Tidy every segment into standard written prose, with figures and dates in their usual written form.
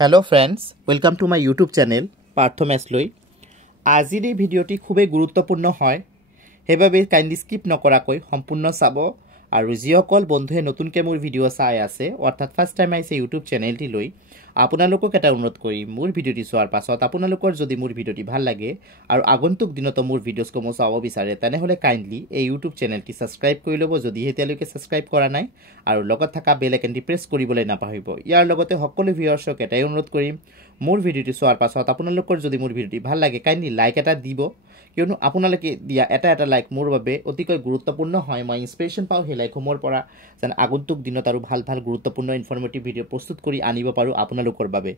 Hello friends welcome to my YouTube channel Partha मेसलई आजिर এই ভিডিওটি খুবই গুৰুত্বপূৰ্ণ হয় হেবাবে কাইন্ডলি স্কিপ নকৰাকৈ সম্পূৰ্ণ চাব আৰু যিসকল বন্ধুৱে নতুনকৈ মোৰ ভিডিও চাই আছে অৰ্থাৎ ফাৰ্স্ট টাইম আইছে ইউটিউব চেনেলটি লৈ আপোনালোকক এটা অনুৰোধ কৰিম মোৰ ভিডিওটি চোৱাৰ পাছত আপোনালোকৰ যদি মোৰ ভিডিওটি ভাল লাগে আৰু আগন্তুক দিনত মোৰ ভিডিওছ কম চাব বিচাৰে তেনেহলে কাইন্ডলি এই ইউটিউব চেনেলটি সাবস্ক্ৰাইব কৰি ল'ব যদি হেতিয়ালৈকে সাবস্ক্ৰাইব কৰা নাই আৰু লগত থকা বেল আইকনটি প্ৰেছ কৰিবলৈ নাপাহৰিব ইয়াৰ লগতে সকলো ভিউৱাৰ্ছক এটাই অনুৰোধ কৰিম মোৰ ভিডিওটি চোৱাৰ পাছত আপোনালোকৰ যদি মোৰ ভিডিওটি ভাল লাগে কাইন্ডলি লাইক এটা দিব কিয়নো আপোনালোকে দিয়া এটা লাইক মোৰ বাবে অতিকৈ গুৰুত্বপূৰ্ণ হয় মই ইনস্পিৰেশ্যন পাওঁ হে লাইকসমূহৰ পৰা যেন আগন্তুক দিনত আৰু ভাল গুৰুত্বপূৰ্ণ ইনফৰমেটিভ ভিডিও প্ৰস্তুত কৰি আনিব পাৰো আপোনালোকৰ বাবে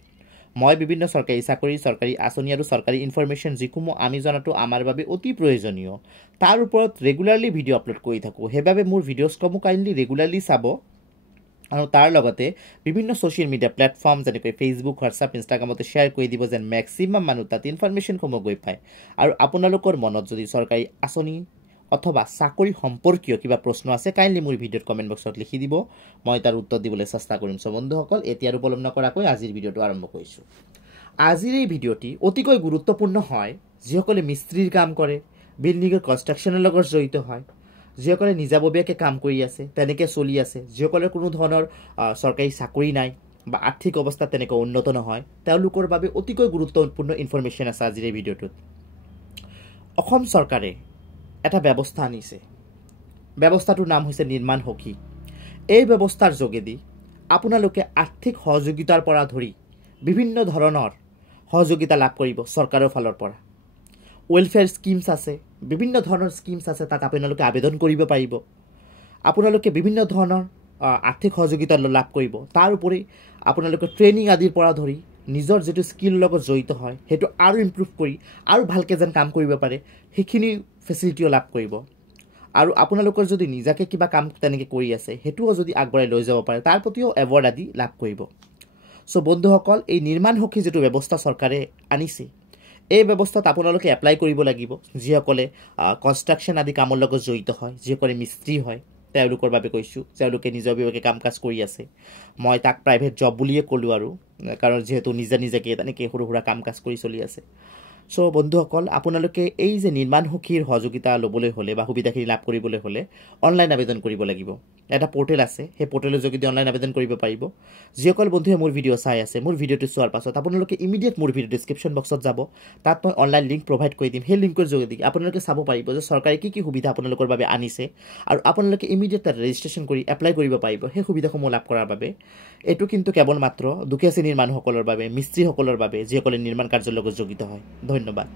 মই বিভিন্ন চৰকাৰী চাকৰি চৰকাৰী আঁচনি আৰু চৰকাৰী ইনফৰমেশ্যন যিসমূহ আমি জনাটো আমাৰ বাবে অতি প্ৰয়োজনীয় তাৰ ওপৰত ৰেগুলাৰলি ভিডিও আপলোড কৰি থাকো হেবাবে মোৰ ভিডিওছসমূহ কাইন্ডলি ৰেগুলাৰলি চাব আৰু তাৰ লগতে বিভিন্ন সোশ্যাল মিডিয়া প্ল্যাটফৰ্ম যেনেকৈ ফেসবুক হোৱাটছআপ ইনষ্টাগ্ৰামতে শেয়াৰ কৰি দিব যেন ম্যাক্সিমাম মানুহ তাত ইনফৰমেশ্যনসমূহ গৈ পায় আৰু আপোনালোকৰ মনত যদি চৰকাৰী আঁচনি অথবা চাকৰি সম্পৰ্কীয় কিবা প্ৰশ্ন আছে কাইন্ডলি মোৰ ভিডিওত কমেন্ট বক্সত লিখি দিব মই তাৰ উত্তৰ দিবলৈ চেষ্টা কৰিম সো বন্ধুসকল এতিয়া আৰু পলম নকৰাকৈ আজিৰ ভিডিওটো আৰম্ভ কৰিছো আজিৰ এই ভিডিওটি অতিকৈ গুৰুত্বপূৰ্ণ হয় যিসকলে মিস্ত্ৰীৰ কাম কৰে বিল্ডিংৰ কনষ্ট্ৰাকচনৰ লগত জড়িত হয় যিসকলে নিজাববীয়াকৈ কাম কৰি আছে তেনেকে চলি আছে যিসকলৰ কোনো ধৰণৰ চৰকাৰী চাকৰি নাই বা আৰ্থিক অৱস্থা তেনেকৈ উন্নত নহয় তেওঁলোকৰ বাবে অতিকৈ গুৰুত্বপূৰ্ণ ইনফৰমেশ্যন আছে আজিৰ এই ভিডিওটোত অসম চৰকাৰে এটা ব্যৱস্থা আনিছে ব্যৱস্থাটোৰ নাম হৈছে নিৰ্মাণ সখী এই ব্যৱস্থাৰ যোগেদি আপোনালোকে আৰ্থিক সহযোগিতাৰ পৰা ধৰি বিভিন্ন ধৰণৰ সহযোগিতা লাভ কৰিব চৰকাৰৰ ফালৰ পৰা ওয়েলফেয়াৰ স্কিমছ আছে বিভিন্ন ধৰণৰ স্কিমছ আছে তাত আপোনালোকে আবেদন কৰিব পাৰিব আপোনালোকে বিভিন্ন ধৰণৰ আৰ্থিক সহযোগিতা লাভ কৰিব তাৰ উপৰি আপোনালোকে ট্ৰেইনিং আদিৰ পৰা ধৰি নিজৰ যেটো স্কিল লগত জড়িত হয় হেতু আৰু ইমপ্ৰুভ কৰি আৰু ভালকে যেন কাম কৰিব পাৰে হেখিনি ফেসিলিটিও লাভ কৰিব আৰু আপোনালোকৰ যদি নিজাকে কিবা কাম তেনেকে কৰি আছে হেতুও যদি আগবঢ়াই লৈ যাব পাৰে তাৰ প্ৰতিও এৱাৰ্ড আদি লাভ কৰিব সো বন্ধুসকল এই নিৰ্মাণ সখী যেটো ব্যৱস্থা চৰকাৰে আনিছে এই ব্যৱস্থাত আপোনালোকে এপ্লাই কৰিব লাগিব যিসকলে কনষ্ট্ৰাকচন আদি কামৰ লগত জড়িত হয় যিসকলে মিস্ত্ৰী হয় তেওঁলোকৰ বাবে কৈছো তেওঁলোকে নিজাববীয়াকৈ কাম কাজ কৰি আছে মই তাক প্ৰাইভেট জব বুলিয়ে কলো আৰু কাৰণ যেহেতু নিজাকে তেনেকে সৰু কাম কাজ কৰি চলি আছে সো বন্ধুসকল আপোনালোকে এই যে নিৰ্মাণ সখীৰ সহযোগিতা লবলৈ হলে বা সুবিধাখিনি লাভ কৰিবলৈ হলে অনলাইন আবেদন কৰিব লাগিব এটা পোৰ্টেল আছে সেই পোৰ্টেলৰ যোগেদি অনলাইন আবেদন কৰিব পাৰিব যিসকল বন্ধুৱে মোৰ ভিডিও চাই আছে মোৰ ভিডিওটো চোৱাৰ পাছত আপোনালোকে ইমিডিয়েট মোৰ ভিডিও ডেসক্ৰিপচন বক্সত যাব তাত মই অনলাইন লিংক প্ৰভাইড কৰি দিম সেই লিংকৰ যোগেদি আপোনালোকে চাব পাৰিব যে চৰকাৰে কি সুবিধা আপোনালোকৰ বাবে আনিছে আৰু আপোনালোকে ইমিডিয়েট তাত ৰেজিষ্ট্ৰেচন কৰি এপ্লাই কৰিব পাৰিব সেই সুবিধাসমূহ লাভ কৰাৰ বাবে এটো কিন্তু কেৱল মাত্ৰ দুখীয়া শ্ৰেণীৰ মানুহসকলৰ বাবে মিস্ত্ৰীসকলৰ বাবে যিসকলে নিৰ্মাণ কাৰ্যৰ লগত জড়িত হয় ধন্যবাদ।